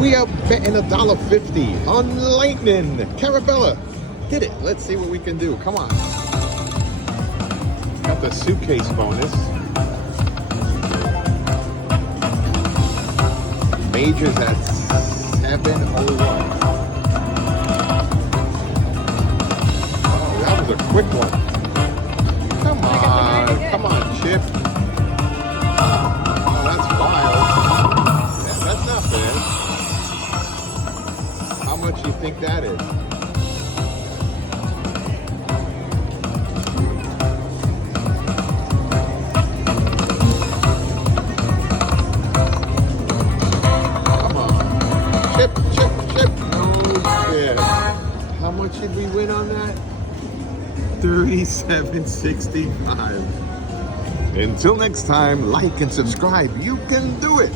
We are betting $1.50 on Lightning. Carabella did it. Let's see what we can do. Come on. Got the suitcase bonus. Majors at 701. Oh, that was a quick one. Come on, Chip. Oh, that's wild. That's not bad. How much do you think that is? Chip. No bid. How much did we win on that? $37.65. Until next time, like and subscribe. You can do it.